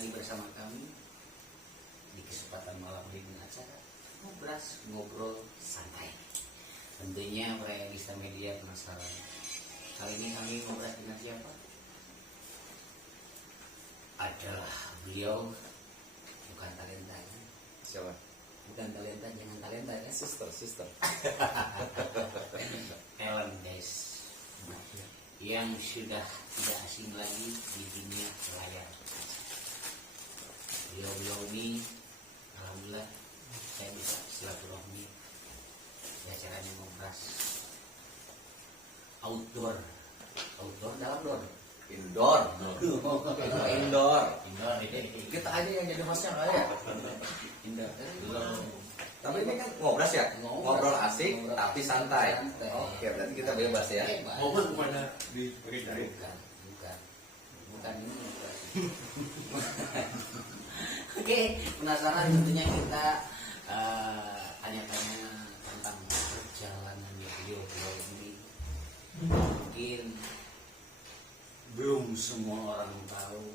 lagi bersama kami di kesempatan malam ini acara ngobrol santai. Tentunya para Gista Media penasaran. Kali ini kami ngobrol dengan siapa? Adalah beliau, bukan talenta ya. Siapa? Bukan talenta, jangan talenta ya. Sister. Ellen guys, yang sudah tidak asing lagi di dunia layar kaca. Beliau ini alhamdulillah saya bisa silaturahmi di acaranya ngobras outdoor dalam door Indoor. kita aja yang jadi hostnya lah ya. Indoor Tapi ini kan ngobras ya? Ngobrol asik tapi santai. Santai. Oke, berarti kita bebas ya. Ngobrol kemana di cari? Bukan ini. Oke, penasaran tentunya kita tanya-tanya tentang perjalanan beliau ini. Mungkin belum semua orang tahu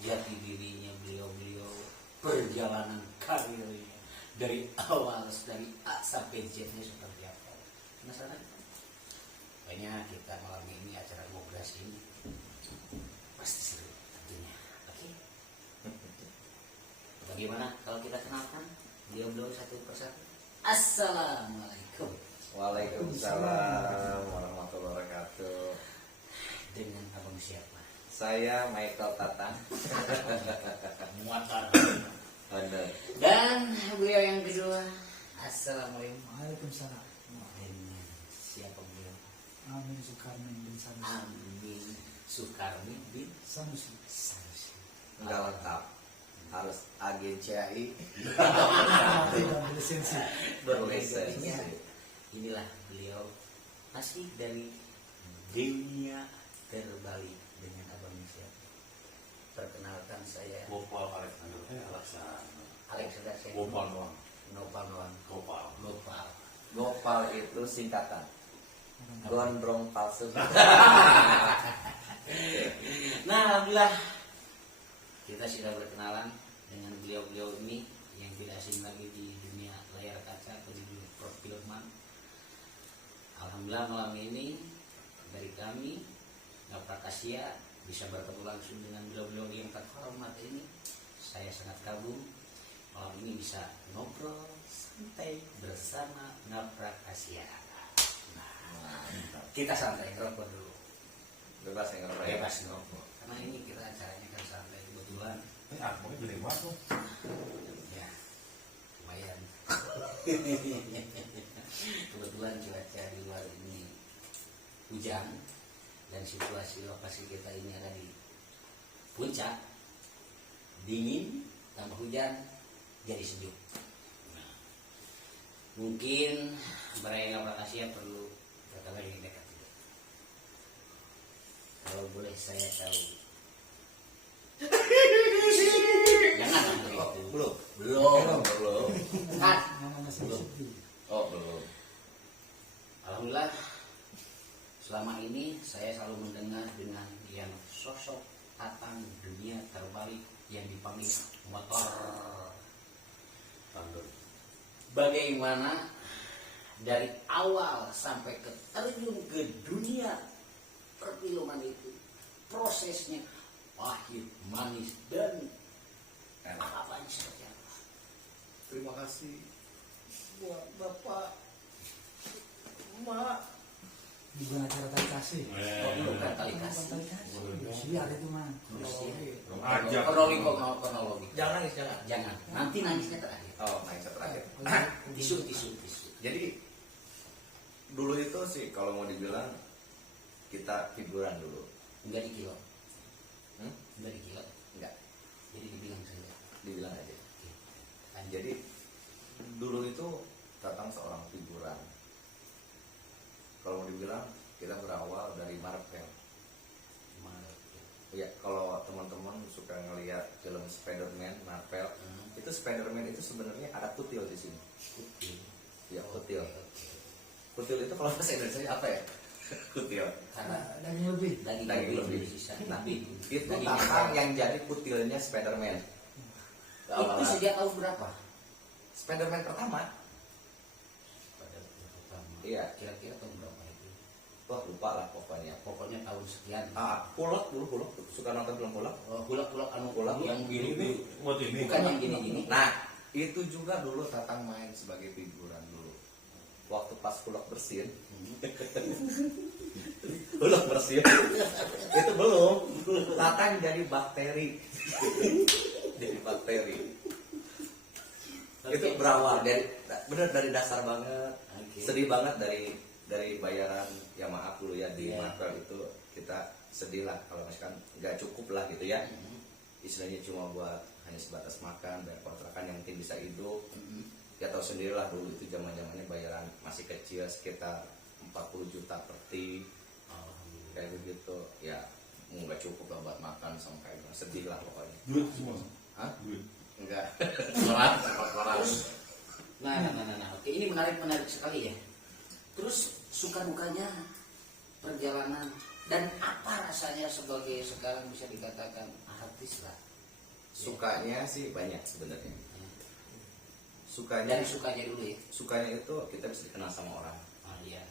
jati dirinya beliau perjalanan karirnya dari awal, dari A sampai Z-nya seperti apa. Penasaran? Kayaknya kita malam ini acara ngobras ini pasti seru tentunya. Oke. Bagaimana kalau kita kenalkan beliau satu persatu? Assalamualaikum. Waalaikumsalam warahmatullahi wabarakatuh. Dengan abang siapa? Saya Michael Tatang. Muatar. Benar. Dan beliau yang kedua. Assalamualaikum. Waalaikumsalam. Dengan siapa beliau? Amin Sukarni bin Sanusi. Amin Sukarni bin Sanusi. Sanusi. Enggak lengkap. Harus agen CAI Tidak berlisensi. berlisensi. Inilah beliau masih dari dunia terbalik dengan abang siapa? Perkenalkan saya Gopal Alexander. Alexander Sen. Gopal doang. Nopal doang. Gopal. Gopal itu singkatan gondrong palsu. Nah, alhamdulillah kita sudah berkenalan dengan beliau ini yang tidak asing lagi di dunia layar kaca atau di dunia perfilman. Alhamdulillah malam ini dari kami Prakasya bisa bertemu langsung dengan beliau yang terhormat ini. Saya sangat kagum malam ini bisa ngobrol santai bersama Prakasya. Nah, kita santai ngerokok dulu. Bebas yang ngerokok. Bebas ngerokok. Karena ini kita acaranya kan santai kebetulan. Aku gede banget tuh. Ya, lumayan. Kebetulan cuaca di luar ini hujan dan situasi lokasi kita ini ada di puncak, dingin tambah hujan jadi sejuk. Nah, mungkin Baraya Prakasya perlu kata lagi dekat. Kalau boleh saya tahu. Jangan begitu. Belum. Kat. Namanya Belum. Sanusi. Oh, belum. Alhamdulillah selama ini saya selalu mendengar dengan yang sosok Tatang dunia terbalik yang dipanggil motor. Bagaimana dari awal sampai ke terjun ke dunia perfilman itu prosesnya pahit, manis dan apa seperti apa? Terima kasih buat Bapak, Mak. Bukan acara tali kasih. Bukan tali Bukan kasih. tali kasih. Siar itu mah. Ajak. Kronologi. Jangan. Jangan. Nanti nangisnya terakhir. Oh, main terakhir. Tisu. Jadi dulu itu sih kalau mau dibilang kita hiburan dulu. Enggak di kilo. Hmm? Enggak di kilo. Enggak, Jadi dibilang saja. dibilang aja. Oke. Jadi dulu itu Tatang seorang hiburan. Kalau mau dibilang kita berawal dari Marvel. Ya, kalau teman-teman suka ngelihat film Spider-Man Marvel, itu Spider-Man itu sebenarnya ada kutil di sini. Putih. Ya, kutil. Oke. Kutil itu kalau bahasa Indonesia apa ya? Kutil. Karena Daging lebih. Daging lebih. sisa. Nah, Tapi itu daging tatang yang yang jadi kutilnya Spiderman. itu sejak tahun berapa? Spiderman pertama. Pada pertama. Iya. Kira-kira tahun berapa itu? Wah lupa lah pokoknya. Pokoknya tahun sekian. Pulak dulu suka nonton film Pulak. Hulak-hulak anu Hulak. yang Ini gini. motif ini. Bukan yang gini-gini. Nah itu juga dulu Tatang main sebagai figuran dulu. Waktu pas Pulak bersin, Pulak bersin itu belum. Tatang jadi bakteri. Jadi bakteri. Itu berawal dari dasar banget. Oke. Sedih banget dari bayaran, ya maaf dulu ya di Iya. Marvel itu kita sedih lah kalau misalkan nggak cukup lah gitu ya, istilahnya cuma buat hanya sebatas makan dan kontrakan yang mungkin bisa hidup. Ya tahu sendirilah dulu itu zaman-zamannya bayaran masih kecil sekitar 40 juta per tim kayak begitu ya, nggak cukup lah buat makan sampai sedih lah pokoknya. Duit semua. Hah? Duit. Enggak. Merat. Nah. Oke, ini menarik sekali ya. Terus suka dukanya perjalanan dan apa rasanya sebagai sekarang bisa dikatakan artis lah. Sukanya sih banyak sebenarnya. Sukanya Dari sukanya dulu ya. sukanya itu kita bisa dikenal sama orang Oh iya.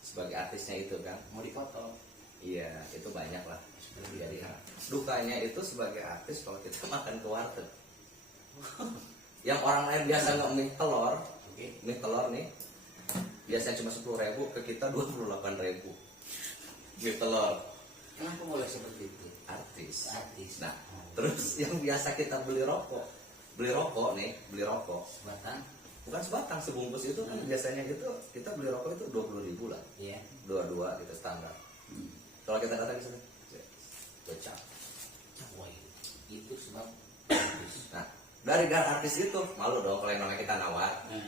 sebagai artisnya itu kan. Mau dipoto. Iya, itu banyak lah. Jadi dukanya itu sebagai artis kalau kita makan ke warteg. Yang orang lain biasa nggak mie telur, Oke. mie telur nih biasanya cuma 10.000, ke kita 28.000 mie telur. Kenapa boleh seperti itu? Artis. Artis. Nah, terus yang biasa kita beli rokok Sebatang. bukan sebatang, sebungkus itu kan biasanya itu kita beli rokok itu 20.000 lah, Iya. dua gitu standar. Kalau kita datang ke sana, becak. Wah, itu sebab artis. Nah, dari artis itu malu dong kalau yang namanya kita nawar. Nah,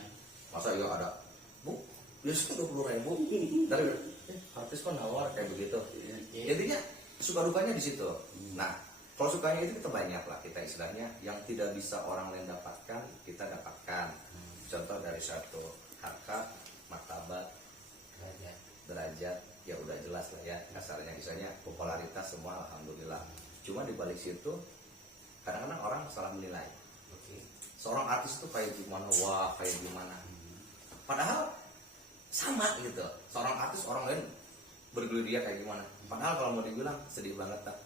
Masa iya ada, bu, biasanya 20.000. Dari artis kok nawar kayak begitu. Intinya suka dukanya di situ. Nah, kalau sukanya itu kita banyak lah, kita istilahnya yang tidak bisa orang lain dapatkan kita dapatkan. Contoh dari satu harkat, martabat, derajat, ya udah jelas lah ya kasarnya, misalnya popularitas semua alhamdulillah. Cuma di balik situ kadang-kadang orang salah menilai. Oke. Seorang artis itu kayak gimana, wah kayak gimana. Padahal sama gitu. Seorang artis orang lain bergelir dia kayak gimana. Padahal kalau mau dibilang sedih banget tak.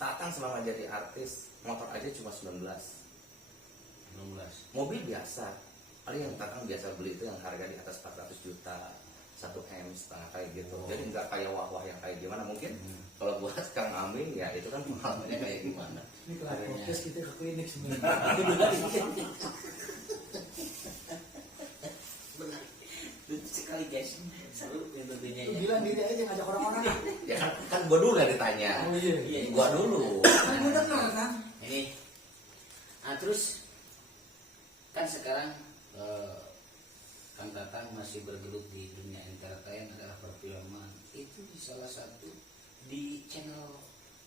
Tatang selama jadi artis motor aja cuma 19. 16. Mobil biasa. Paling yang Tatang biasa beli itu yang harga di atas 400 juta, 1 M setengah kayak gitu. Jadi nggak kayak wah-wah yang kayak gimana. Mungkin kalau buat Kang Amin ya itu kan pengalamannya kayak gimana. Ini kalau podcast kita ke klinik sebenarnya. Benar. Lucu sekali guys. Salut ya tentunya ya. Bilang diri aja ngajak orang-orang. Ya kan gua dulu yang ditanya. Oh iya. Iya. Gua dulu. Kan gue dengar kan. Ini. Nah terus kan sekarang Kang Tatang masih bergelut di dunia entertain adalah perfilman. Itu di salah satu di channel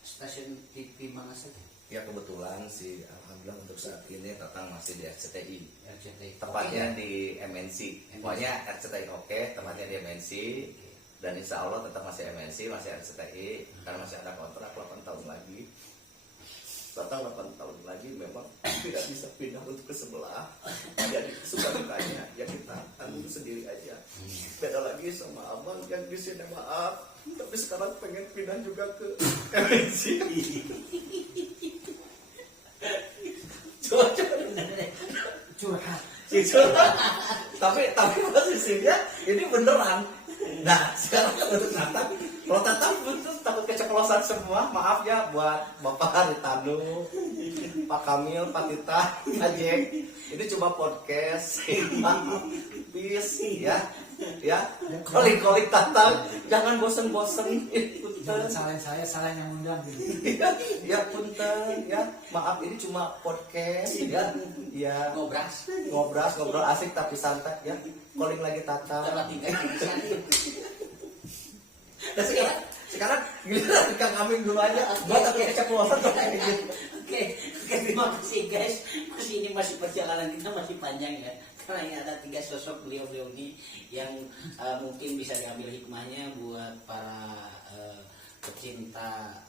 stasiun TV mana saja? Ya kebetulan sih alhamdulillah untuk saat ini Tatang masih di RCTI. RCTI. Tepatnya Oke, di MNC. Pokoknya RCTI oke, tempatnya di MNC. Dan insya Allah tetap masih MNC, masih RCTI. Karena masih ada kontrak 8 tahun lagi. Tatang 8 tahun lagi memang tidak bisa pindah untuk ke sebelah. Jadi suka dukanya ya kita tanggung sendiri aja. Beda lagi sama abang yang di sini maaf. Tapi sekarang pengen pindah juga ke MNC. Coba. Curhat. tapi posisinya ini beneran. Nah sekarang untuk Tatang, kalau Tatang betul takut keceplosan semua, maaf ya buat Bapak Haritanu, Pak Kamil, Pak Tita, Pak Jeng. Ini cuma podcast, peace ya. Kolik Tatang, jangan bosen-bosen. Jangan salahin saya, salahin yang undang gitu. Ya punten ya, maaf ini cuma podcast ya. Ngobrol asik tapi santai ya. Calling lagi Tata. Coba tinggal di sana. Nah, sekarang giliran Kang Amin dulu aja. Gua takut keceplosan tuh kayak gitu. Oke, terima kasih guys. Ini masih perjalanan kita masih panjang ya. karena ini ada 3 sosok beliau-beliau ini yang mungkin bisa diambil hikmahnya buat para pecinta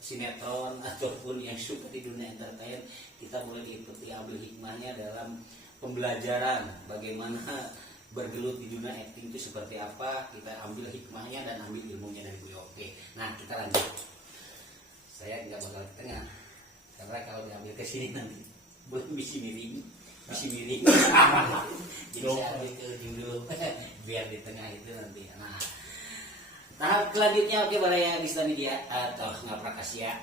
sinetron ataupun yang suka di dunia entertain. Kita boleh diikuti ambil hikmahnya dalam pembelajaran bagaimana bergelut di dunia acting itu seperti apa. Kita ambil hikmahnya dan ambil ilmunya dari beliau. Oke, nah kita lanjut. Saya nggak bakal ke tengah karena kalau diambil ke sini nanti belum bisa miring. Jadi saya ambil ke ujung dulu biar di tengah itu nanti. Nah, tahap selanjutnya oke Balaya Dista Media atau Ngaprakasya.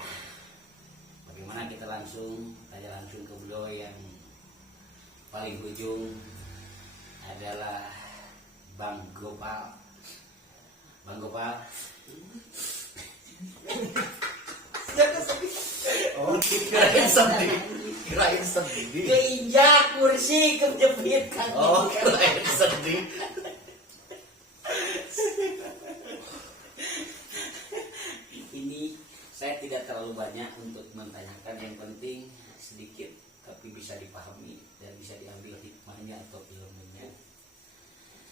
Bagaimana kita tanya langsung ke beliau yang paling ujung adalah Bang Gopal. Bang Gopal. Oh, kirain sedih. Keinjak kursi kejepit kan. Oh, kirain sedih. Ini saya tidak terlalu banyak untuk menanyakan, yang penting sedikit tapi bisa dipahami dan bisa diambil hikmahnya atau ilmunya.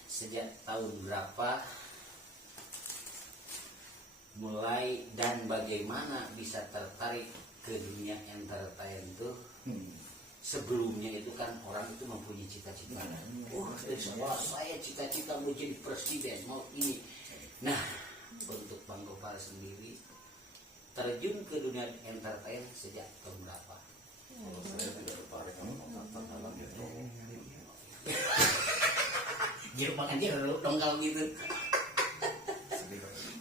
Sejak tahun berapa mulai dan bagaimana bisa tertarik ke dunia entertain itu? Sebelumnya itu kan orang itu mempunyai cita-cita. Dari sekolah saya cita-cita mau jadi presiden, mau ini. Nah, untuk Bang Gopal sendiri terjun ke dunia entertain sejak tahun berapa? Kalau saya tidak tertarik sama nonton dalam gitu. Jeruk makan jeruk dong kalau gitu.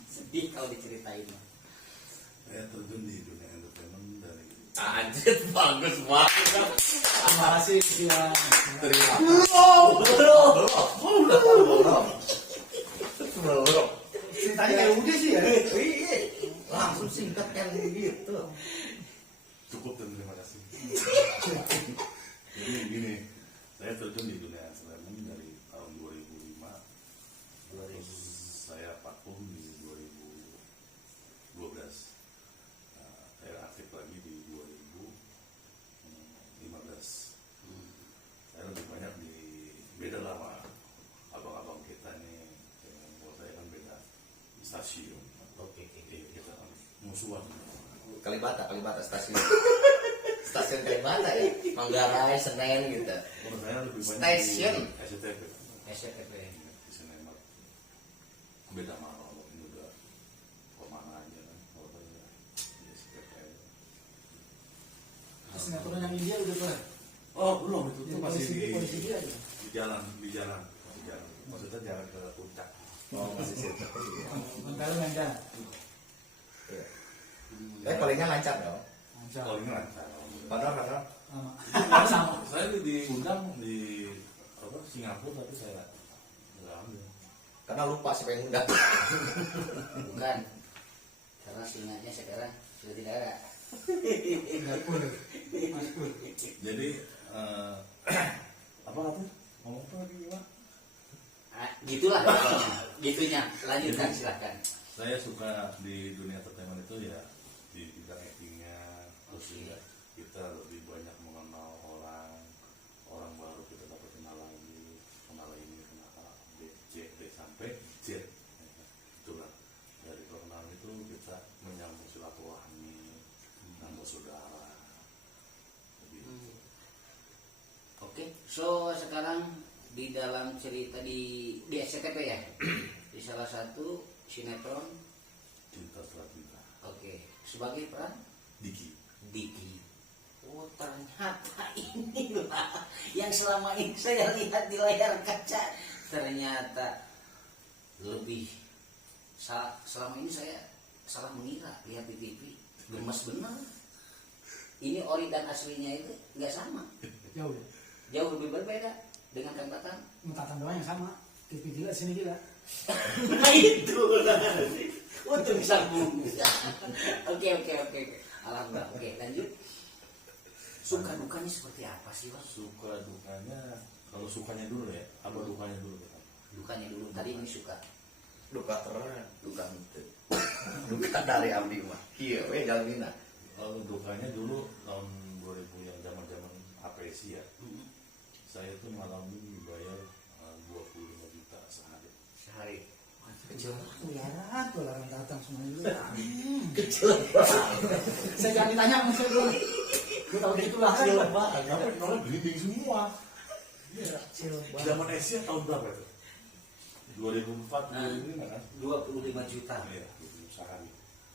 Sedih kalau diceritain. Saya terjun di dunia entertainment dari Anjir, bagus banget. Terima kasih ya. Terima. Belum. Ceritanya kayak udah sih ya. Iya. Langsung singkat kan gitu. cukup dan terima kasih. Jadi gini, saya terjun di dunia entertainment dari tahun 2005. Terus saya vakum di 2012. Nah, saya aktif lagi di 2015. Saya lebih banyak di beda lama abang-abang kita nih. Kalau saya kan beda stasiun. Oke. Kita kan musuhan. Kalibata stasiun. Stasiun Kalibata ya. Manggarai, Senen gitu. Menurut saya lebih banyak Stasiun. di SCTV. SCTV. Di sinema beda malah ini udah kemana aja kan kalau saya di SCTV. Sinetron yang India udah pernah. Oh belum itu Jadi masih polisi dia aja. di jalan masih jalan. Maksudnya jalan ke puncak. Oh, masih situ. Bentar ada. Palingnya lancar dong. Kalau ini lancar. Padahal Sama. Saya diundang di apa Singapura tapi saya nggak ambil. karena lupa siapa yang undang. Bukan. Karena singanya sekarang sudah tidak ada. Jadi apa katanya? Ngomong apa lagi gimana? Gitulah gitunya. Lanjutkan silakan. Saya suka di dunia entertainment itu ya di bidang actingnya, terus juga kita lebih banyak mengenal orang baru, kita dapat kenal lagi, kenal ini, kenal B, C, D sampai Z. Itulah dari perkenalan itu kita menyambung silaturahmi, nambah saudara. Begitu. Oke, so sekarang di dalam cerita di SCTV ya, di salah satu sinetron. Cinta setelah cinta. Oke, sebagai peran Diki. Diki. Oh ternyata inilah yang selama ini saya lihat di layar kaca. Ternyata lebih selama ini saya salah mengira lihat di TV. Gemes benar. Ini ori dan aslinya itu nggak sama. Jauh ya. Jauh lebih berbeda dengan Kang Tatang. Mentatan doang yang sama. TV gila sini gila. Nah itu lah. Untuk disambung. Oke. Alhamdulillah. Oke, lanjut. Suka dukanya seperti apa sih, Bang? Suka dukanya, kalau sukanya dulu ya, apa dukanya dulu kita? Dukanya dulu. Tadi ini suka. Duka terang, duka henteu. Duka dari abdi mah. Iya, we jalmina. Kalau dukanya dulu tahun 2000 yang zaman-zaman apresi ya. saya itu malam ini dibayar 25 juta sehari. Sehari. Kecil miliaran dolaran datang semuanya dulu. Kecil banget. Saya jangan ditanya sama saya dulu. Gue tahu dia itulah. Kecil banget, tapi orang gelinding semua. Iya. Kecil banget. Zaman Asia tahun berapa itu? 2004, 2005 kan? 25 juta. Iya, 20 sehari.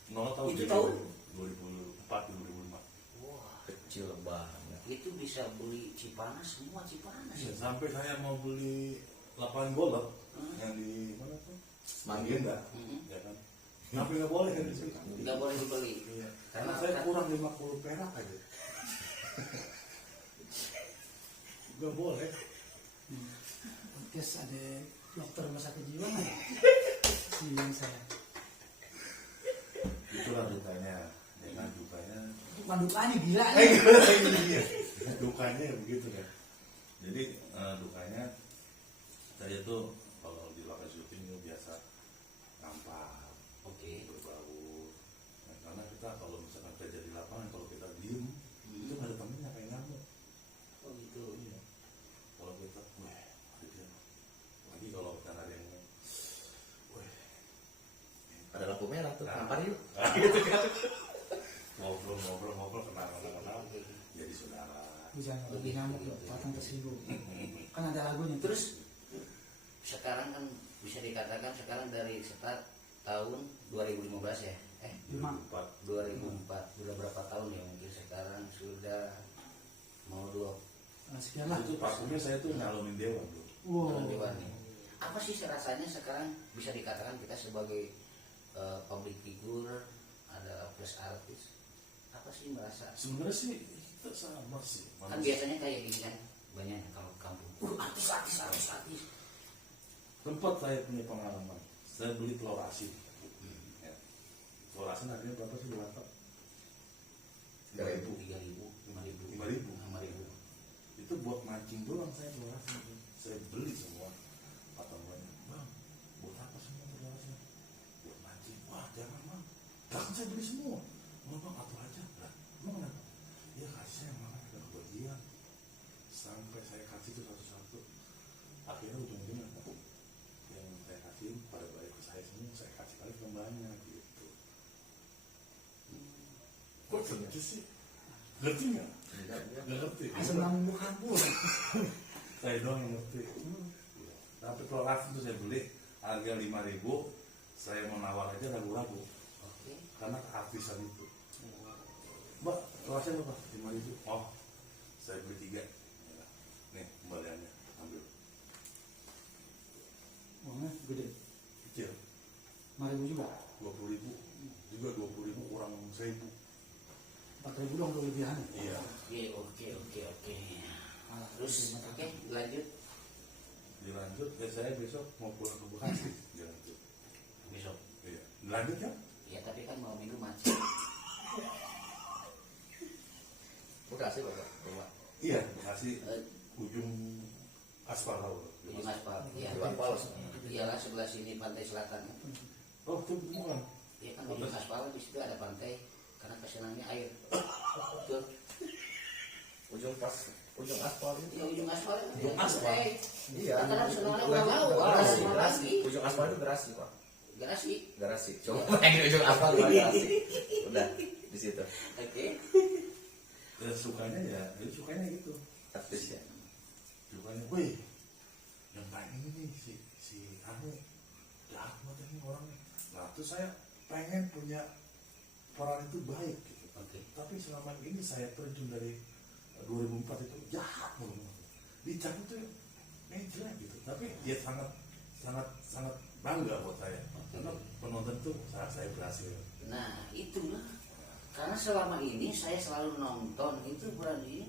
Nol tahun Itu tahun? 2004, 2005. Wah, Kecil banget. itu bisa beli Cipanas, semua Cipanas. Iya, sampai saya mau beli lapangan bola yang di mana tuh? Magenda, ya kan? Tapi nggak boleh kan di sini? Nggak boleh dibeli. Iya. Karena Karena saya kurang 50 perak aja. Nggak boleh. Terus ada dokter rumah sakit jiwa nggak? Bilang saya. Itulah dukanya. Dengan dukanya. Itu bukan dukanya gila. Iya. Dukanya ya begitu kan. Jadi dukanya saya tuh kalau di lokasi syuting itu biasa nampak, Oke. berbau. Nah, karena kita kalau misalkan kerja di lapangan, kalau kita diem itu nggak ada temennya kayak ngamuk. Oh gitu. Iya. Kalau kita, weh, ada dia. Lagi kalau kita ada yang, weh, Ada lampu merah tuh. Nah. Nampar yuk. gitu kan. Ngobrol, kenal, jadi saudara. Jangan lebih ngamuk loh, datang ke sini. Kan ada lagunya. Terus sekarang kan bisa dikatakan sekarang dari start tahun 2015 ya? 2004 sudah berapa tahun ya, mungkin sekarang sudah mau Sekian lah. Itu parfumnya saya tuh nyalonin dewan tuh. Wow. Dewan nih. Apa sih rasanya sekarang bisa dikatakan kita sebagai public figure, ada plus artis, apa sih merasa? Sebenarnya sih kita sama sih. Kan biasanya kayak gini kan, banyak kalau kampung artis. Tempat saya punya pengalaman, saya beli telur asin. Ya. Telur asin harganya berapa sih berapa? 3.000. 5.000. Itu buat mancing doang saya telur asin. Saya beli semua. Kata banyak, bang, buat apa semua telur asin? Buat mancing. Wah jangan bang, kan saya beli semua. Mau bang atur aja. Lah, emang kenapa? Ya kasih saya makan ada kebagian. Sampai saya kasih itu satu-satu. Akhirnya ujung-ujungnya yang saya kasih pada balik ke saya semua, saya kasih lagi kembalinya gitu. Kok gitu sih? Ngerti nggak? Nggak ngerti. Asal ngamuk kabur. Saya doang yang ngerti. Tapi telur asin itu saya beli harga 5.000, saya mau nawar aja ragu-ragu Oke. karena keartisan itu. Mbak, telur asin berapa? 5.000. Oh, saya beli 3. Ya. Nih kembaliannya, ambil. Uangnya gede. Kecil, 5.000 juga. 20.000. Juga 20.000 kurang 1.000. 4.000 dong kelebihan. Iya. Oke. Alah, Terus oke, lanjut Dilanjut, saya besok mau pulang ke Bekasi. Dilanjut. besok. Iya. Dilanjut ya? Ya tapi kan mau minggu macet. Bekasi bapak rumah. Iya, Bekasi Eh, ujung aspal laut. Ujung aspal. Iya. Jual polos. Iyalah sebelah sini pantai selatan. Oh, itu bukan. Ya kan ujung aspal di situ ada pantai karena kesenangnya air. Betul. Ujung aspal itu. Ya ujung aspal. Ujung aspal. Iya. Karena kesenangannya orang laut. Orang semua lagi. Ujung aspal itu gerasi pak. Garasi. Coba main ujung aspal itu gerasi. Udah di situ. Oke. Ya, sukanya ya, itu sukanya gitu. Artis ya. Sukanya, wih, yang kayak ini nih si Anu, jahat banget ini orangnya. Nah, terus saya pengen punya peran itu baik gitu. Oke. Tapi selama ini saya terjun dari 2004 itu jahat banget. Dicap itu jelek gitu. Tapi ya sangat bangga buat saya. Karena penonton tuh saya berhasil. Nah itulah. Karena selama ini saya selalu nonton itu berani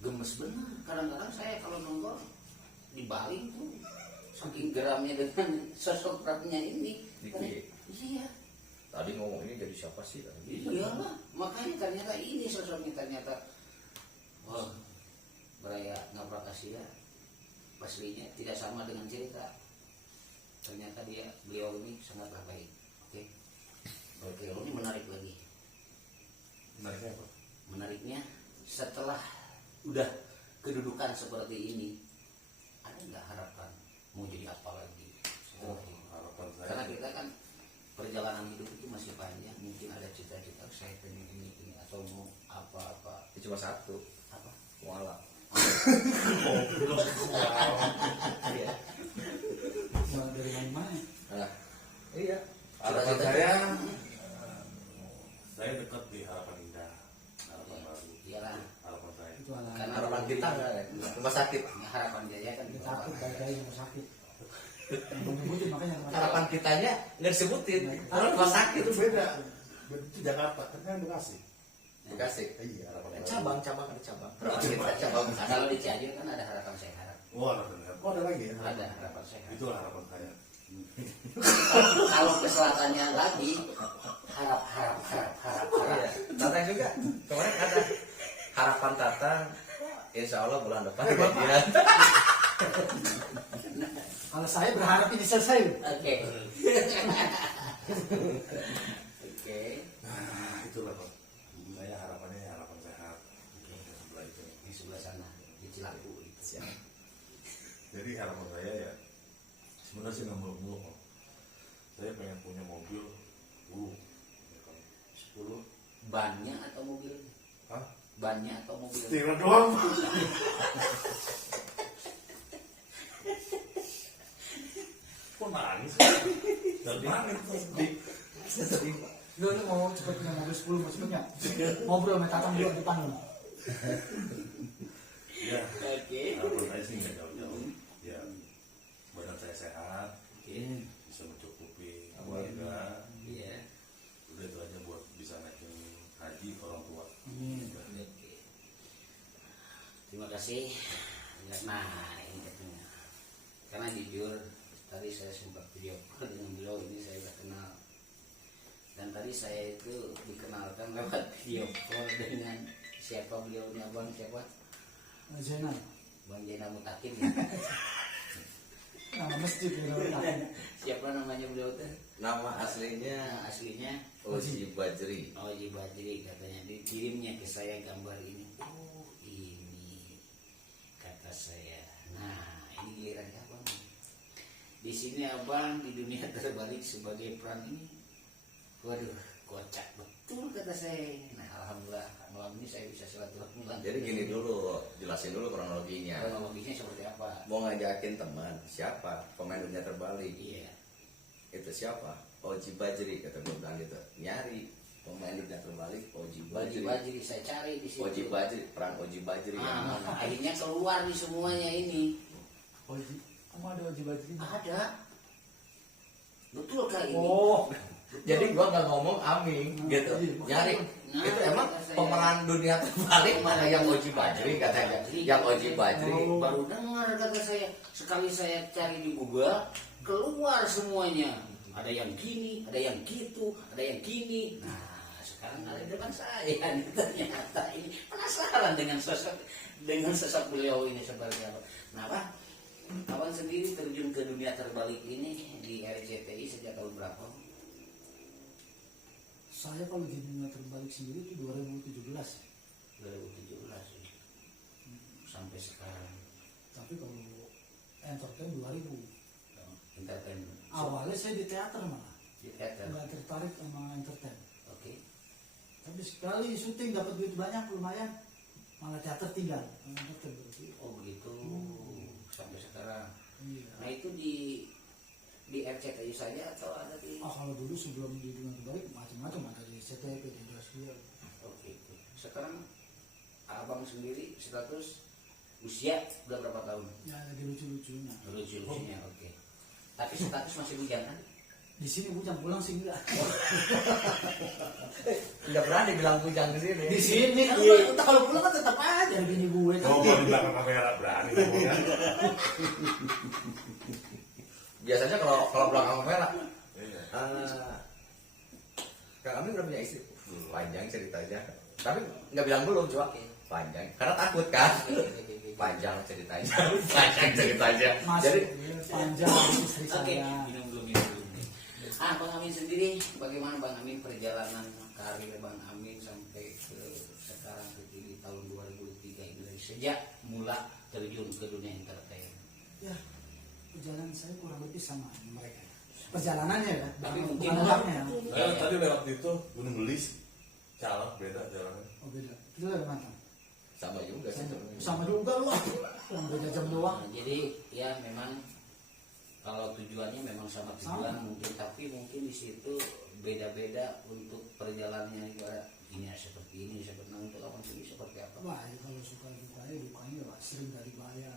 gemes benar. Kadang-kadang saya kalau nonton di Bali tuh saking geramnya dengan sosok rapnya ini. Diki. Iya. Tadi ngomong ini jadi siapa sih? Iya lah. Makanya ternyata ini sosoknya ternyata. Wah, Beraya Ngabrak Asia aslinya tidak sama dengan cerita. Ternyata beliau ini sangatlah baik. Oke, ini menarik lagi. Menariknya apa? Menariknya setelah udah kedudukan seperti ini, ada nggak harapan mau jadi apa lagi setelah ini? Harapan saya Karena kita kan perjalanan hidup itu masih panjang, mungkin ada cita-cita saya pengen ini atau mau apa-apa. Cuma satu, Apa? mualaf. Iya. Mau dari mana-mana. Nah, iya. harapan Cita-cita saya dekat di harapan indah, harapan baru, Iyalah, harapan saya. Itu ala Karena harapan kita nggak ya? Rumah sakit. harapan dia kan dia gitu. takut baik-baik rumah sakit. Yang menyebutin makanya rumah sakit. Harapan kitanya nggak disebutin. Orang rumah sakit. Itu beda. Itu Jakarta, kan Bekasi. Bekasi. Iya, harapan baru. Cabang ada cabang. Harapan kita cabang. Kalau di Cianjur kan ada harapan sehat, Oh, harapan saya. Oh, ada lagi ya? ada harapan sehat. Itu harapan saya. Kalau ke selatannya lagi harap. Iya. Tatang juga. Kemarin ada harapan Tatang. Insya Allah bulan depan gajian. Kalau saya berharap ini selesai. Oke. Oke. Nah, itulah Pak. Saya harapannya harapan sehat. Sebelah itu. Di sebelah sana di Cilaku itu. Jadi harapan saya ya sebenarnya sih nggak muluk-muluk Pak. Saya pengen punya mobil 10, ya kan? 10. Bannya atau mobil? Hah? Bannya atau mobil? Setir doang. Kok nangis? Dan nangis sedih. Lu mau cepet punya mobil 10 maksudnya. Ngobrol sama Tatang dulu depan lu. Ya, Oke. harapan saya sih nggak jauh-jauh. Ya, badan saya sehat, Oke. bisa mencukupi keluarga. Iya. Udah itu aja buat bisa naikin haji orang tua. Amin. Oke. Terima kasih. Nah, ini katanya. Karena jujur tadi saya sempat video call dengan beliau, ini saya sudah kenal. Dan tadi saya itu dikenalkan lewat video call dengan siapa beliau ini, abang siapa? Zainal. Bang Jena Mutakin. Nama masjid ya Tatang. Siapa namanya beliau tuh? Nama aslinya Nah, aslinya Oji Bajri. Oji Badri, katanya dikirimnya ke saya gambar ini. Oh ini kata saya. Nah ini giliran abang. Di sini abang di dunia terbalik sebagai peran ini. Waduh kocak betul kata saya. Nah alhamdulillah malam ini saya bisa silaturahmi langsung. Jadi gini dulu, jelasin dulu kronologinya. Kronologisnya seperti apa? Mau ngajakin teman, siapa? Pemain dunia terbalik. Iya. Itu siapa? Oji Bajri, kata gue bilang gitu. Nyari pemain dunia terbalik Oji Bajri Bajri. Bajri saya cari di sini. Oji Bajri, peran Oji Bajri yang Ah, mana? akhirnya keluar nih semuanya ini. Oji. Kamu ada Oji Badri? Ada. Betul kah ini? Oh. Jadi gua nggak ngomong Aming gitu. Nyari. Nah, Itu emang saya- pemeran dunia terbalik mana yang Oji Bajri katanya? Yang Oji Bajri. Baru dengar kata saya. Sekali saya cari di Google, keluar semuanya. Ada yang gini, ada yang gitu, ada yang gini. Nah, sekarang ada di depan saya. Nih, ternyata ini penasaran dengan sosok beliau ini seperti apa. Nah, Pak, abang sendiri terjun ke dunia terbalik ini di RCTI sejak tahun berapa? Saya kalau di dunia terbalik sendiri itu 2017 ya. 2017 ya. Sampai sekarang. Tapi kalau entertain 2000. Entertainment. Awalnya saya di teater malah. Di teater. Nggak tertarik sama entertain. Oke. Tapi sekali syuting dapat duit banyak lumayan. Malah teater tinggal. Entertain berarti. Oh begitu. Sampai sekarang. Iya. Nah itu di RCTI saja atau ada di? Oh kalau dulu sebelum di dunia terbalik macam-macam, ada di CTP, di Indosiar. Oke. Sekarang abang sendiri status usia udah berapa tahun? Ya lagi lucu-lucunya. Lucu-lucunya, oke. Tapi status masih bujang kan? Di sini bujang, pulang sih enggak. Nggak berani bilang bujang di sini. Di sini kan Iya. kalau pulang kan tetap aja ada bini gue. Oh, kalau di belakang kamera berani kamu ya. Biasanya kalau belakang kamera, Iya. Kak Amin udah punya istri. Panjang ceritanya. Tapi nggak bilang belum coba. Panjang. Karena takut kan. Panjang ceritanya. Panjang ceritanya. Mas, Jadi panjang istri Oke, saya. minum dulu, minum dulu. Bang Amin sendiri, bagaimana Bang Amin perjalanan karir Bang Amin sampai ke sekarang ke tahun 2003 ini dari sejak mula terjun ke dunia entertain. Ya, perjalanan saya kurang lebih sama mereka. Perjalanannya ya, Tapi bukan mungkin orangnya ya. Tadi lewat itu Gunung Gelis, Calak beda jalannya. Oh beda. Itu dari mana? Sama juga sih. Sama juga loh. Yang beda jam doang. Nah, jadi ya memang kalau tujuannya memang sama tujuan mungkin, tapi mungkin di situ beda-beda untuk perjalanannya juga. Ini seperti ini, seperti untuk lawan sendiri seperti apa? Wah, ya kalau suka dukanya Pak, sering gak dibayar.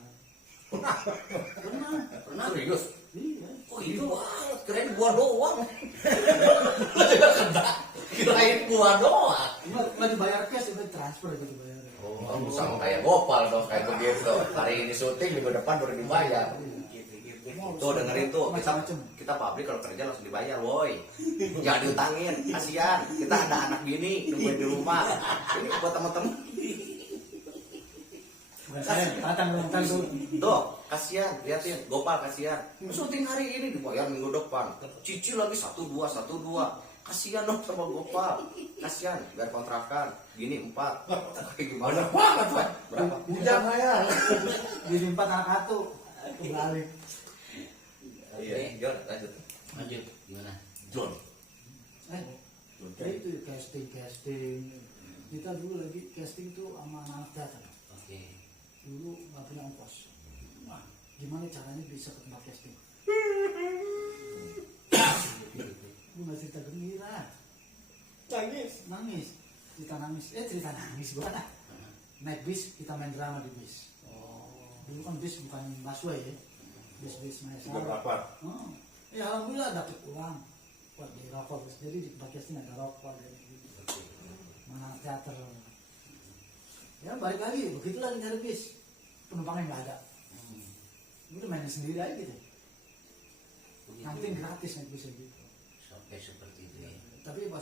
Pernah? Serius? Iya. Oh itu banget, keren gua doang. Kirain gua doang. Nggak dibayar cash, itu transfer itu dibayar. Oh, sama kayak Gopal dong kayak begitu. Hari ini syuting, minggu depan baru dibayar. Gitu-gitu. Tuh dengerin tuh, Macam-macam. kita pabrik kalau kerja langsung dibayar, woi. Jangan diutangin, kasihan. Kita ada anak bini nungguin di rumah. Ini buat teman-teman. Bukan saya, tatang belum tahu. Tuh, kasihan, liatin, Gopal kasihan. Syuting hari ini dibayar minggu depan. Cicil lagi 1-2. Kasihan dong sama Gopal. Kasihan, biar kontrakan. Gini 4. Kayak gimana? Banget Pak. Berapa? Bujang saya. Jadi 4 anak satu. Kembali. Iya, John, lanjut. Lanjut gimana? John. Ya itu casting. Kita dulu lagi casting tuh sama anak teater. Oke. Dulu nggak punya ongkos. Wah, gimana caranya bisa ke tempat casting? Lu nggak cerita gembira, nangis, cerita nangis gua nah. Naik bis, kita main drama di bis. Dulu kan bis bukan busway ya, bis naik Sudah berapa? Ya alhamdulillah dapet uang buat beli rokok. Jadi di tempat casting ada rokok dari gitu. Mana teater. Ya balik lagi, begitu lagi nyari bis, penumpangnya nggak ada. Udah main sendiri aja gitu. Yang penting gratis naik bis gitu. Sampai seperti itu ya. Tapi pas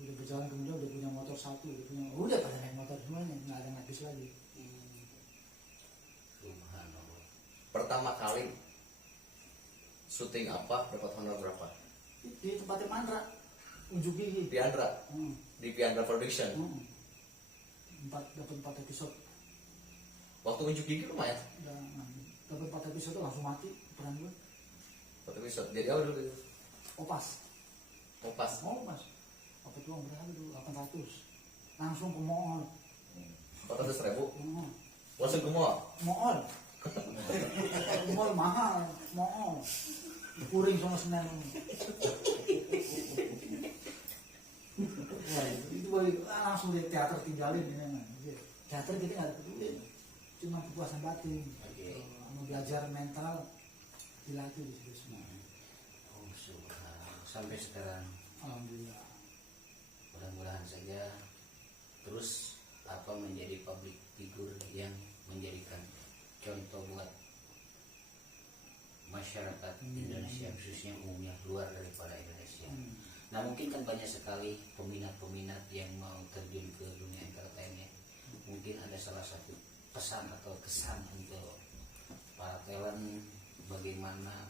udah berjalan kemudian udah punya motor satu, udah pada naik motor semuanya, nggak ada naik bis lagi. Subhanallah. Pertama kali syuting apa, dapat honor berapa? Di tempatnya Mandra, Unjuk Gigi. Piandra, di Piandra Production. Dapat 4 episode. Waktu unjuk gigi lumayan. Dapat 4 episode langsung mati peran gue. 4 episode. Jadi apa dulu? Opas. Kompas. Dapat uang berapa dulu? 800. Langsung ke mall. 400.000. Langsung ke mall. Mall mahal, mall. Kuring sama Senen. Wah, itu langsung di teater tinggalin ini. Teater kita nggak dapat duit, cuma kepuasan batin. Mau belajar mental dilatih di situ semua. Oh, subhanallah. Sampai sekarang Alhamdulillah. mudah-mudahan saja terus menjadi public figure yang menjadikan contoh buat masyarakat Indonesia, khususnya umumnya luar daripada Indonesia. Nah mungkin kan banyak sekali peminat-peminat yang mau terjun ke dunia entertainment. Mungkin ada salah satu pesan atau kesan untuk para talent bagaimana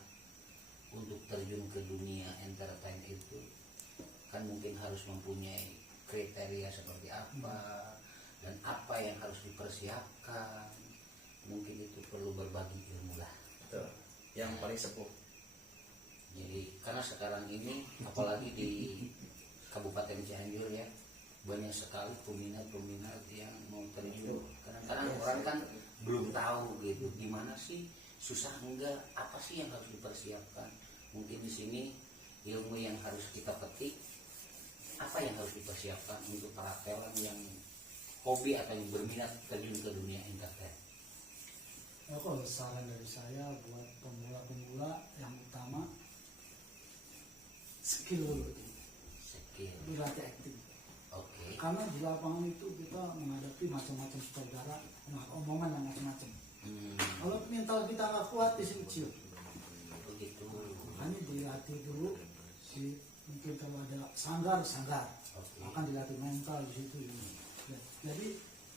untuk terjun ke dunia entertainment itu kan mungkin harus mempunyai kriteria seperti apa dan apa yang harus dipersiapkan. Mungkin itu perlu berbagi ilmu lah. Betul. Yang paling sepuh. Jadi karena sekarang ini apalagi di Kabupaten Cianjur ya, banyak sekali peminat-peminat yang mau terjun. Kadang-kadang orang kan belum tahu gitu gimana sih, susah enggak, apa sih yang harus dipersiapkan. Mungkin di sini ilmu yang harus kita petik, apa yang harus dipersiapkan untuk para talent yang hobi atau yang berminat terjun ke dunia entertain. Ya, kalau saran dari saya buat pemula-pemula yang utama skill dulu, Skill. berlatih acting. Oke. Karena di lapangan itu kita menghadapi macam-macam sutradara, omongan yang macam-macam. Kalau mental kita nggak kuat di sini ciut. Begitu. Makanya dilatih dulu. Mungkin kalau ada sanggar, Oke. akan dilatih mental di situ. Jadi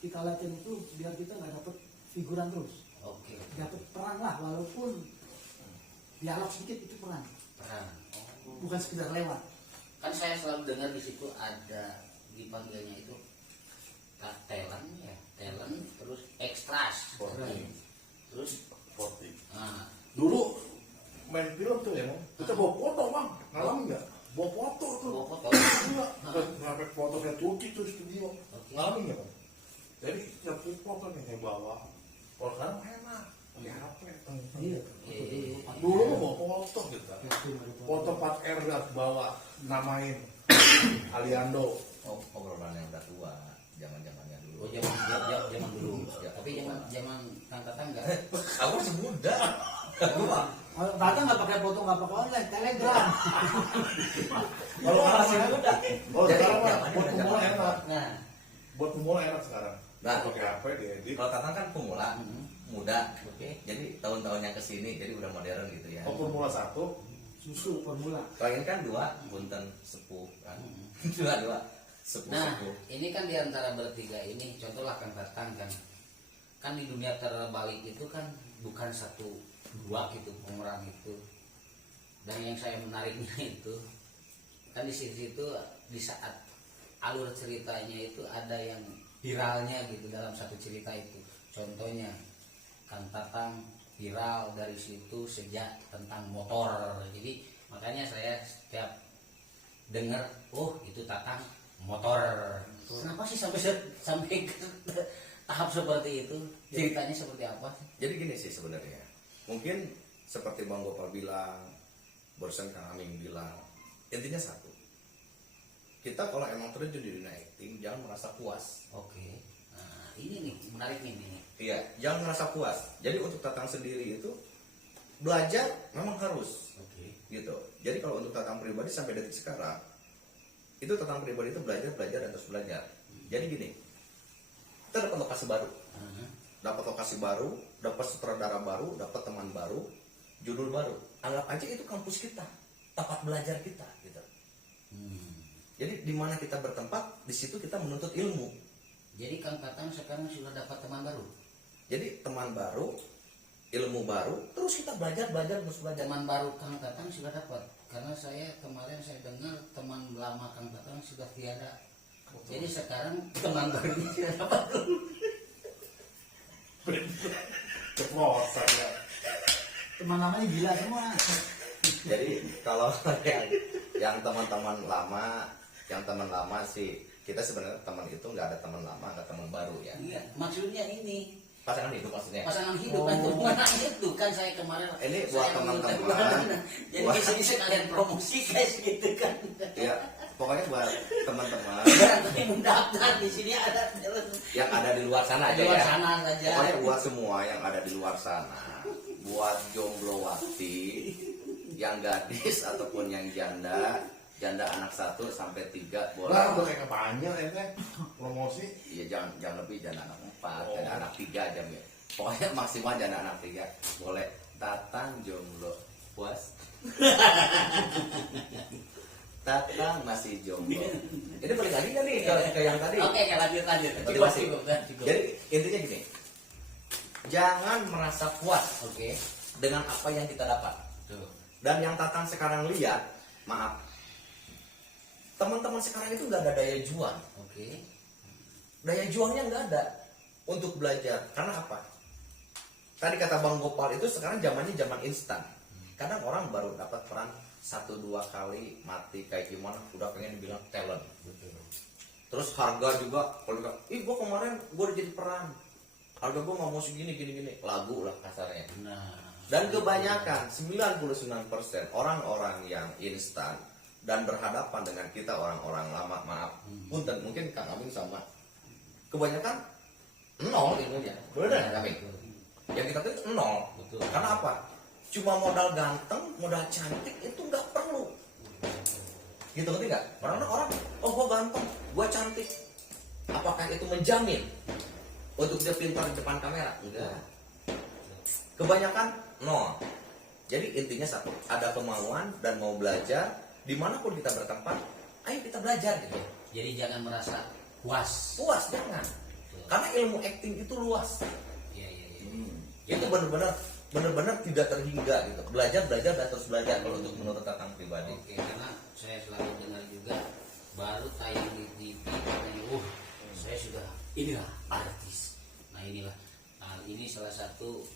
kita latihan itu biar kita nggak dapet figuran terus. Oke. Dapat peran lah, walaupun dialog sedikit itu peran, Peran. Oh. bukan sekedar lewat. Kan saya selalu dengar di situ ada dipanggilnya itu talent ya, talent, terus extras, Voting. terus Voting. Dulu main film tuh ya, kita bawa foto bang, ngalamin nggak? Bawa foto tuh. bawa foto. Enggak, sampai foto kayak Turki tuh studio. Oke. Ngalamin nggak bang? Jadi kita foto kan yang bawa. Kalau sekarang enak, pakai HP. Iya. Dulu mah bawa foto gitu. Itu baru Foto 4R bawa namain Aliando. Oh, obrolan yang udah tua, zaman-zamannya dulu. Oh zaman dulu. Tapi zaman Kang Tatang enggak. Aku masih muda. Kalau Tatang nggak pakai foto, nggak pakai online, Telegram. Kalau sekarang muda. kalau Jadi, sekarang mah zamannya buat udah pemula zaman enak. Nah, Buat pemula enak sekarang. Nah. Pakai HP diedit. Kalau Tatang kan pemula, muda. oke. Jadi tahun-tahunnya kesini, jadi udah modern gitu ya. Oh pemula 1, Susu formula. Kalau ini kan 2, punten sepuh kan. Dua sepuh. Nah, ini kan diantara bertiga ini, contohlah Kang Tatang kan di dunia terbalik itu kan bukan 1, 2 gitu pemeran itu. Dan yang saya menariknya itu kan di situ di saat alur ceritanya itu ada yang viralnya gitu dalam satu cerita itu. Contohnya Kang Tatang viral dari situ sejak tentang motor. Jadi makanya saya setiap dengar, oh itu Tatang motor. Kenapa sih sampai ke tahap seperti itu? Ceritanya seperti apa sih? Jadi gini sih sebenarnya. Mungkin seperti Bang Gopal bilang, barusan Kang Aming bilang, intinya satu. Kita kalau emang terjun di dunia acting, jangan merasa puas. Oke. Nah, ini nih menarik nih. Iya, jangan merasa puas. Jadi untuk Tatang sendiri itu belajar memang harus. Oke. Gitu. Jadi kalau untuk Tatang pribadi sampai detik sekarang, itu Tatang pribadi itu belajar dan terus belajar. Jadi gini, kita dapat lokasi baru, dapat sutradara baru, dapat teman baru, judul baru. Anggap aja itu kampus kita, tempat belajar kita, gitu. Jadi di mana kita bertempat, di situ kita menuntut ilmu. Jadi Kang Tatang sekarang sudah dapat teman baru. Jadi teman baru, ilmu baru, terus kita belajar terus belajar. Teman baru Kang Tatang sudah dapat. Karena kemarin saya dengar teman lama Kang Tatang sudah tiada. Jadi sekarang teman barunya sudah dapat. Ceplosan ya. Teman namanya gila semua. Jadi kalau yang teman-teman lama sih, kita sebenarnya teman itu nggak ada teman lama, nggak teman baru ya. Iya, maksudnya ini Pasangan hidup maksudnya. pasangan hidup itu mana itu kan saya kemarin. Ini buat saya teman-teman. menurut- Jadi Buat- di sini sekalian promosi guys gitu kan. Ya, pokoknya buat teman-teman Berarti mendaftar di sini ada yang ada di luar sana di aja luar ya. sana saja. Pokoknya buat semua yang ada di luar sana, buat jomblo-wati, yang gadis ataupun yang janda anak 1 sampai 3 boleh. Lah udah kayak banyak ya kan promosi. Iya, jangan lebih, janda anak 4, Oh. janda anak 3 aja ya. Pokoknya maksimal janda anak 3 boleh. Tatang jomblo puas. Tatang masih jomblo. Ini balik lagi nggak nih ke yang tadi? Oke, lanjut. Motivasi. Cukup. Jadi intinya gini, jangan merasa puas Oke. dengan apa yang kita dapat. Tuh. Dan yang Tatang sekarang lihat, maaf, teman-teman sekarang itu nggak ada daya juang. Oke. Daya juangnya nggak ada untuk belajar. Karena apa? Tadi kata Bang Gopal itu sekarang zamannya zaman instan. Kadang orang baru dapat peran 1-2 kali mati kayak gimana, udah pengen bilang talent. Terus harga juga, kalau gue kemarin gue udah jadi peran, harga gue nggak mau segini gini lagu lah kasarnya. Nah. Dan kebanyakan 99% orang-orang yang instan dan berhadapan dengan kita orang-orang lama, maaf, punten, mungkin Kang Aming sama, kebanyakan nol ilmunya. Benar Kang Aming? Yang kita tuh nol. Betul. Karena apa? Cuma modal ganteng, modal cantik itu nggak perlu. Gitu ngerti nggak? Orang, oh gue ganteng, gue cantik. Apakah itu menjamin untuk dia pintar di depan kamera? Enggak. Kebanyakan nol. Jadi intinya satu, ada kemauan dan mau belajar. Dimanapun kita bertempat, ayo kita belajar gitu. Jadi jangan merasa puas. Puas jangan. Karena ilmu acting itu luas. Iya. Itu benar-benar tidak terhingga gitu. Belajar dan terus belajar kalau untuk menurut Tatang pribadi. Oke, karena saya selalu dengar juga baru tayang di TV, saya sudah inilah artis. Nah inilah, nah ini salah satu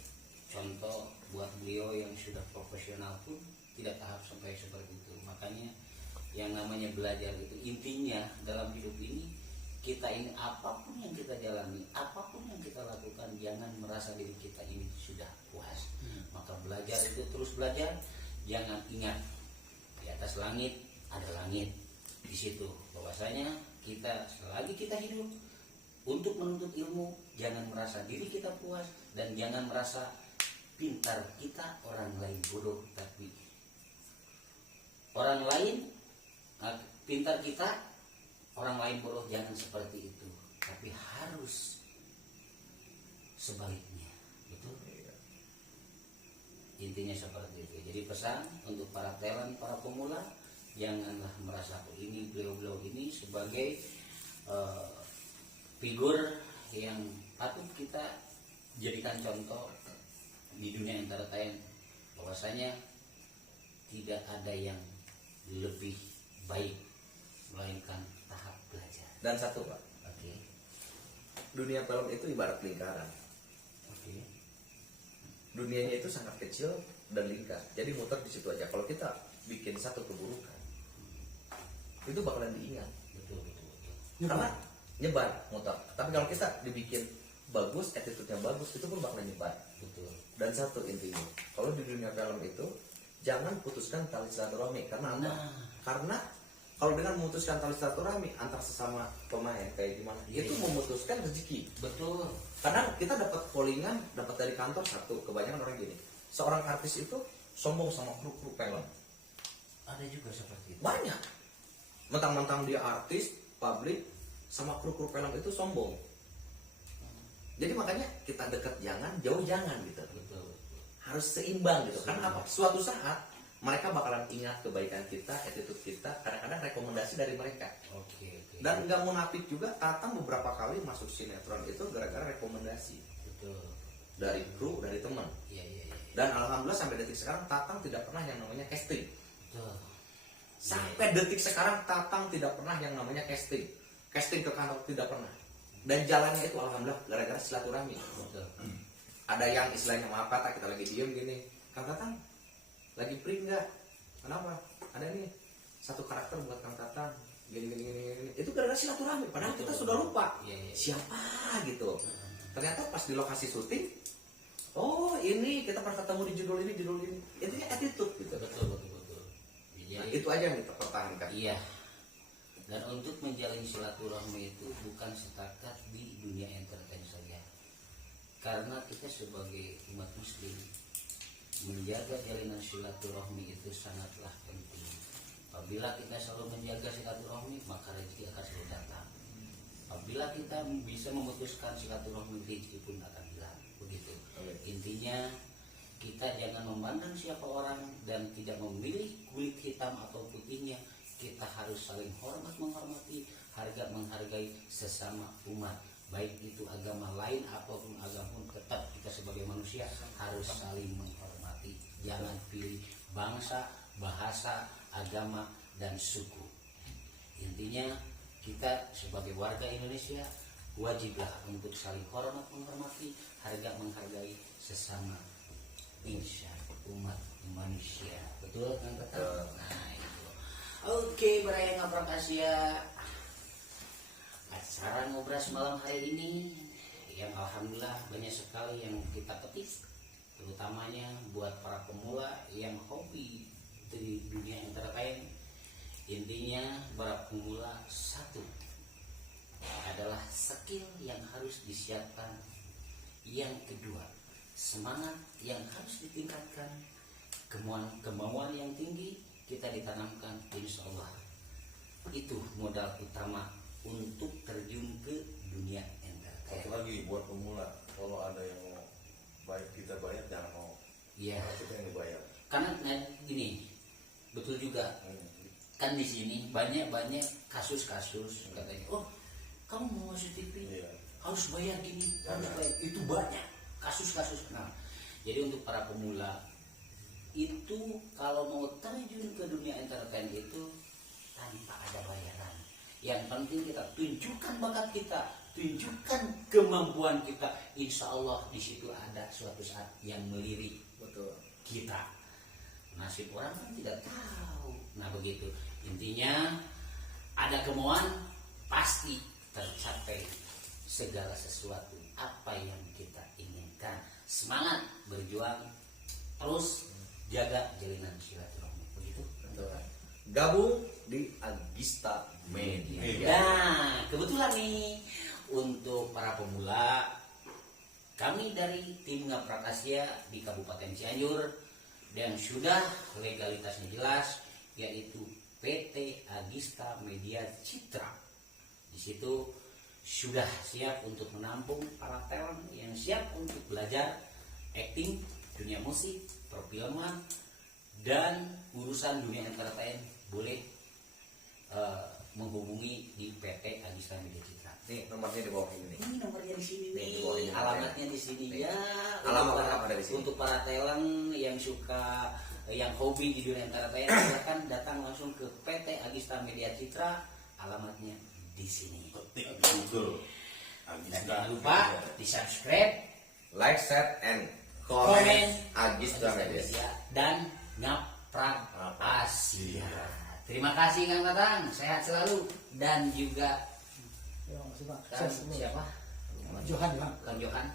contoh buat beliau yang sudah profesional pun tidak tahap sampai seperti itu. Makanya yang namanya belajar itu intinya dalam hidup ini, kita ini apapun yang kita jalani, apapun yang kita lakukan, jangan merasa diri kita ini sudah puas. Maka belajar itu terus belajar. Jangan ingat di atas langit ada langit. Di situ bahwasanya kita selagi kita hidup untuk menuntut ilmu, jangan merasa diri kita puas dan jangan merasa pintar kita orang lain bodoh, tapi orang lain pintar kita, orang lain bodoh, jangan seperti itu. Tapi harus sebaliknya, betul? Intinya seperti itu. Jadi pesan untuk para talent, para pemula, janganlah merasa ini beliau ini sebagai figur yang patut kita jadikan contoh di dunia entertain, bahwasanya tidak ada yang lebih baik melainkan tahap belajar. Dan satu Pak, Oke. dunia film itu ibarat lingkaran. Oke. Dunianya itu sangat kecil dan lingkar, jadi muter di situ aja. Kalau kita bikin satu keburukan, itu bakalan diingat. Betul. Karena nyebar muter. Tapi kalau kita dibikin bagus, attitude-nya bagus, itu pun bakalan nyebar. Betul. Dan satu intinya, kalau di dunia film itu jangan putuskan tali silaturahmi. Karena apa? Nah. Karena kalau dengan memutuskan tali silaturahmi antar sesama pemain kayak gimana, Iya. itu memutuskan rezeki. Betul. Kadang kita dapat callingan, dapat dari kantor satu. Kebanyakan orang gini, seorang artis itu sombong sama kru film. Ada juga seperti itu. Banyak. Mentang-mentang dia artis, publik, sama kru film itu sombong. Jadi makanya kita dekat jangan, jauh jangan gitu. Betul. Harus seimbang gitu. Karena apa? Suatu saat mereka bakalan ingat kebaikan kita, attitude kita, kadang-kadang rekomendasi dari mereka. Oke. Dan nggak munafik juga, Tatang beberapa kali masuk sinetron itu gara-gara rekomendasi Betul. dari kru, dari teman. Iya. Dan alhamdulillah sampai detik sekarang Tatang tidak pernah yang namanya casting. Betul. Sampai detik sekarang Tatang tidak pernah yang namanya casting. Casting ke kantor tidak pernah. Dan jalannya itu alhamdulillah gara-gara silaturahmi. Betul. Ada yang istilahnya maaf kata kita lagi diem gini, Kang Tatang lagi free nggak? Kenapa? Ada nih satu karakter buat Kang Tatang gini. Itu gara-gara silaturahmi. Padahal kita sudah lupa Iya. siapa gitu. Ternyata pas di lokasi syuting, oh ini kita pernah ketemu di judul ini. Itu attitude gitu. Betul. Nah, Jadi itu aja yang kita pertahankan. iya. Dan untuk menjalin silaturahmi itu bukan setakat di dunia entertain saja. Karena kita sebagai umat muslim menjaga jalinan silaturahmi itu sangatlah penting. Apabila kita selalu menjaga silaturahmi, maka rezeki akan selalu datang. Apabila kita bisa memutuskan silaturahmi, rezeki pun akan hilang. Begitu. Intinya kita jangan memandang siapa orang dan tidak memilih kulit hitam atau putihnya. Kita harus saling menghormati, menghargai sesama umat. Baik itu agama lain ataupun agama pun, tetap kita sebagai manusia harus saling menghormati. Jangan pilih bangsa, bahasa, agama, dan suku. Intinya kita sebagai warga Indonesia wajiblah untuk saling menghormati, menghargai sesama insya umat manusia. Betul kan Tetap? Nah itu. Oke, Baraya Ngabrak Asia, acara ngobras malam hari ini yang alhamdulillah banyak sekali yang kita petik, terutamanya buat para pemula yang hobi di dunia entertain. Intinya para pemula, satu adalah skill yang harus disiapkan, yang kedua semangat yang harus ditingkatkan, kemauan yang tinggi kita ditanamkan, insya Allah itu modal utama untuk terjun ke dunia entertain. Satu lagi buat pemula, kalau ada yang mau baik kita bayar, jangan mau. Iya. Karena kita yang dibayar. Karena gini, betul juga kan di sini banyak kasus katanya, oh kamu mau masuk TV Iya. harus bayar gini, harus bayar itu, banyak kasus. Nah, jadi untuk para pemula itu kalau mau terjun ke dunia entertain itu tanpa ada bayaran. Yang penting kita tunjukkan bakat kita, tunjukkan kemampuan kita. Insya Allah di situ ada suatu saat yang melirik Betul. kita. Nasib orang kan tidak tahu. Nah begitu. Intinya ada kemauan pasti tercapai segala sesuatu apa yang kita inginkan. Semangat berjuang, terus jaga jalinan silaturahmi. Begitu. Betul. Gabung di Agista Media. Nah, kebetulan nih untuk para pemula, kami dari tim Ngaprakasya di Kabupaten Cianjur dan sudah legalitasnya jelas, yaitu PT Agista Media Citra. Di situ sudah siap untuk menampung para talent yang siap untuk belajar acting, dunia musik, perfilman, dan urusan dunia entertain. Boleh menghubungi di PT Agista Media Citra. Nih nomornya di bawah ini nih. Ini nomornya di sini Nih, di nih, bawah ini. alamatnya di sini Nih. ya. Alamat Untuk para- lengkap ada di sini. Untuk para talent yang suka, yang hobi di dunia entertain, silakan datang langsung ke PT Agista Media Citra. Alamatnya di sini. Ketik di Google. Dan jangan lupa di subscribe, Like, share, and komen comment Agista Media. dan Ngaprak Asia. Terima kasih Kang Tatang, sehat selalu dan juga Ya, makasih Pak. Kang Sukses semua. siapa? Johan, Johan. Kang Johan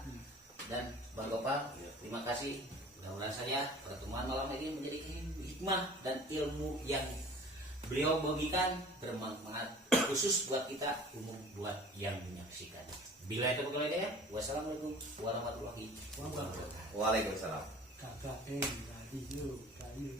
dan Bang Gopal. Terima kasih. Mudah-mudahan saja pertemuan malam ini menjadi hikmah dan ilmu yang beliau bagikan bermanfaat khusus buat kita, umum buat yang menyaksikan. Bila itu bukan ya, wassalamualaikum warahmatullahi wabarakatuh. Waalaikumsalam. Kakak radio kayu.